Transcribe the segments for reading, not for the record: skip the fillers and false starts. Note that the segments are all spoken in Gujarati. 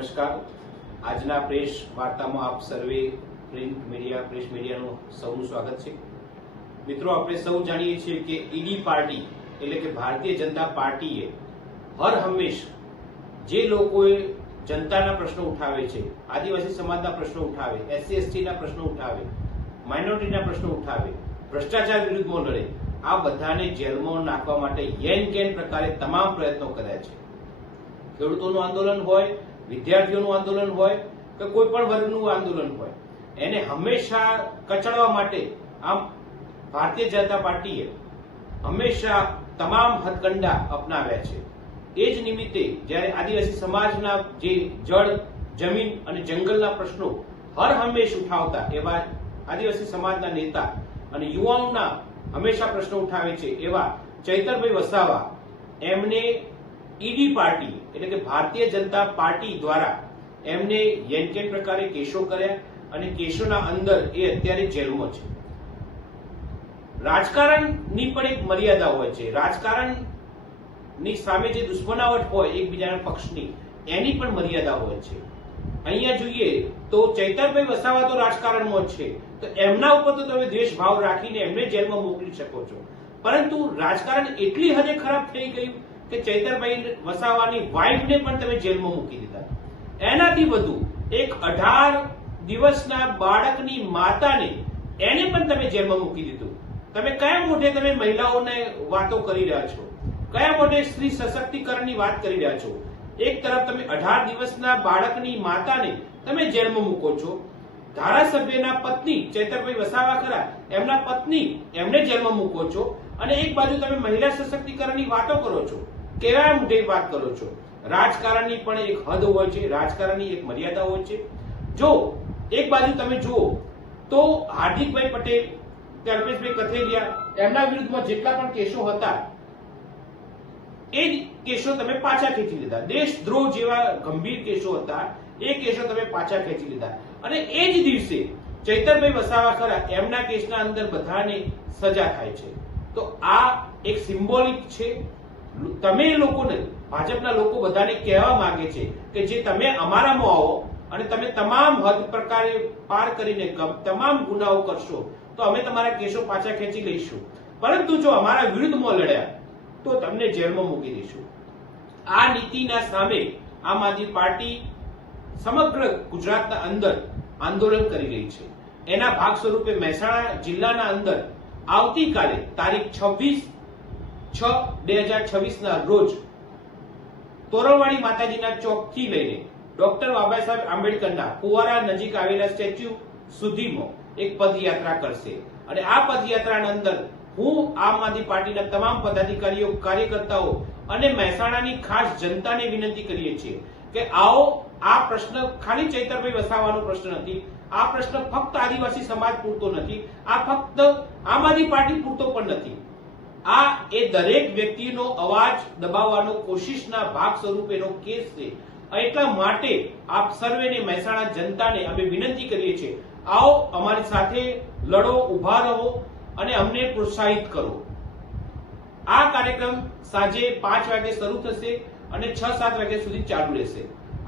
નમસ્કાર. આજના પ્રેસ વાર્તામાં આપ સર્વે પ્રિન્ટ મીડિયા પ્રેસ મીડિયાનું સૌનું સ્વાગત છે. મિત્રો, આપણે સૌ જાણીએ છીએ કે ઈડી પાર્ટી એટલે કે ભારતીય જનતા પાર્ટીએ હર હંમેશ જે લોકોએ જનતાના પ્રશ્નો ઉઠાવે છે, આદિવાસી સમાજના પ્રશ્નો ઉઠાવે, એસસી એસટીના પ્રશ્નો ઉઠાવે, માઇનોરિટીના પ્રશ્નો ઉઠાવે, ભ્રષ્ટાચાર વિરુદ્ધમાં લડે, આ બધાને જેલમાં નાખવા માટે યેન કેન પ્રકારે તમામ પ્રયત્નો કર્યા છે. ખેડૂતોનું આંદોલન હોય, વિદ્યાર્થીઓનું આંદોલન હોય કે કોઈ પણ વર્ગનું આંદોલન હોય, એને હંમેશા કચડવા માટે આમ ભારતીય જનતા પાર્ટીએ હંમેશા તમામ હથકંડા અપનાવ્યા છે. એ જ નિમિત્તે જ્યારે આદિવાસી સમાજના જે જળ, જમીન અને જંગલના પ્રશ્નો હર હંમેશ ઉઠાવતા એવા આદિવાસી સમાજના નેતા અને યુવાઓના હંમેશા પ્રશ્નો ઉઠાવે છે એવા ચૈતરભાઈ વસાવા, એમને ઈડી પાર્ટી એટલે કે ભારતીય જનતા પાર્ટી દ્વારા એમને યેનકેન પ્રકારે કેસો કર્યા અને કેસોના અંદર એ અત્યારે જેલમાં છે. રાજકારણની પણ એક મર્યાદા હોય છે. રાજકારણની સામે જે દુશ્મનાવટ હોય એકબીજાના પક્ષની, એની પણ મર્યાદા હોય છે. અહીંયા જોઈએ તો ચૈતરભાઈ વસાવા તો રાજકારણમાં છે, તો એમના ઉપર તો તમે દ્વેષ ભાવ રાખીને એમને જેલમાં મોકલી શકો છો, પરંતુ રાજકારણ એટલી હદે ખરાબ થઈ ગયું કે ચૈતરભાઈ વસાવાની વાઇફને પણ તમે જેલમાં મૂકી દીધા. એનાથી વધુ એક 18 દિવસના બાળકની માતાને એને પણ તમે જેલમાં મૂકી દીધું. તમે કયા મોઢે તમે મહિલાઓને વાતો કરી રહ્યા છો? કયા મોઢે સ્ત્રી સશક્તિકરણની વાત કરી રહ્યા છો? એક તરફ તમે 18 દિવસના બાળકની માતાને તમે જેલમાં મૂકો છો, ધારાસભ્યના પત્ની ચૈતરભાઈ વસાવા ખરા, એમના પત્ની એમને જેલમાં મૂકો છો, અને એક બાજુ તમે મહિલા સશક્તિકરણની વાતો કરો છો. કેવા મુદ્દે વાત કરો છો? રાજકારણની પણ એક હદ હોય છે, રાજકારણની એક મર્યાદા હોય છે. જો એક બાજુ તમે જુઓ તો હાર્દિકભાઈ પટેલ કે અલ્પેશભાઈ કથેરિયા, એમના વિરુદ્ધમાં જેટલા પણ કેસો હતા એ જ કેસો તમે પાછા ખેંચી લીધા. દેશદ્રોહ જેવા ગંભીર કેસો હતા, એ કેસો તમે પાછા ખેંચી લીધા, અને એ જ દિવસે ચૈતરભાઈ વસાવા ખરા, એમના કેસના અંદર બધાને સજા થાય છે. તો આ એક સિમ્બોલિક છે. તમે લોકોને, ભાજપના લોકો બધાને કહેવા માંગે છે કે જે તમે અમારામાં આવો અને તમે તમામ હદ પ્રકારે પાર કરીને તમામ ગુનાઓ કરશો તો અમે તમારા કેસો પાછા ખેંચી લઈશું, પરંતુ જો અમારા વિરુદ્ધમાં લડ્યા તો તમને જેલમાં મૂકી દઈશું. આ નીતિના સામે આમ આદમી પાર્ટી સમગ્ર ગુજરાતના અંદર આંદોલન કરી રહી છે. એના ભાગ સ્વરૂપે મહેસાણા જિલ્લાના અંદર આવતીકાલે તારીખ 26/6/2026 ના રોજ તોરણવાડી માતાજીના ચોકથી લઈને ડોક્ટર બાબા સાહેબ આંબેડકરના ફુવારા નજીક આવેલા સ્ટેચ્યુ સુધીમાં એક પદયાત્રા કરશે, અને આ પદયાત્રાના અંદર હું આમ આદમી પાર્ટીના તમામ પદાધિકારીઓ, કાર્યકર્તાઓ અને મહેસાણાની ખાસ જનતાને વિનંતી કરીએ છીએ કે આવો. આ પ્રશ્ન ખાલી ચૈતરભાઈ વસાવાનો પ્રશ્ન નથી. આ પ્રશ્ન ફક્ત આદિવાસી સમાજ પૂરતો નથી, આ ફક્ત આમ આદમી પાર્ટી પૂરતો પણ નથી. આ એ દરેક વ્યક્તિનો અવાજ દબાવવાનો કોશિશના ભાગ સ્વરૂપેનો કેસ છે. એટલા માટે આપ સર્વેને, મહેસાણા જનતાને અમે વિનંતી કરીએ છીએ, આવો અમારી સાથે લડો, ઉભા રહો અને અમને પ્રોત્સાહિત કરો. આ કાર્યક્રમ સાંજે 5 વાગે શરૂ થશે અને 6-7 વાગ્યા સુધી ચાલુ રહેશે.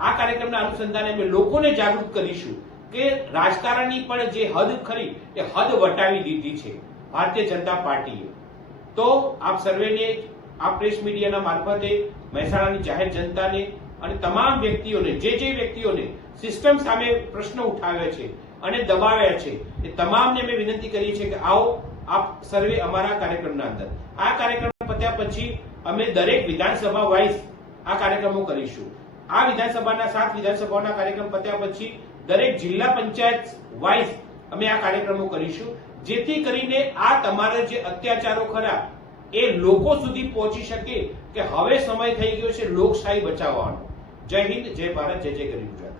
આ કાર્યક્રમના અનુસંધાને અમે લોકોને જાગૃત કરીશું કે રાજકારણની પણ જે હદ ખરી એ હદ વટાવી દીધી છે ભારતીય જનતા પાર્ટીએ. તો આપ સર્વેને, આ પ્રેસ મીડિયાના મારફતે મહેસાણાની જાહેર જનતાને અને તમામ વ્યક્તિઓને, જે વ્યક્તિઓને સિસ્ટમ સામે પ્રશ્નો ઉઠાવ્યા છે અને દબાવ્યા છે, એ તમામને અમે વિનંતી કરીએ છીએ કે આવો આપ સર્વે અમારા કાર્યક્રમના અંદર. આ કાર્યક્રમ પત્યા પછી અમે દરેક વિધાનસભા વાઇઝ આ કાર્યક્રમો કરીશું. આ વિધાનસભાના 7 વિધાનસભાઓના કાર્યક્રમ પત્યા પછી દરેક જિલ્લા પંચાયત વાઇઝ અમે આ કાર્યક્રમો કરીશું, જેથી કરીને આ તમારા જે અત્યાચારો ખરા એ લોકો સુધી પહોંચી શકે કે હવે સમય થઈ ગયો છે લોકશાહી બચાવવાનો. જય હિન્દ, જય ભારત, જય જય ગરીબ ગુજરાત.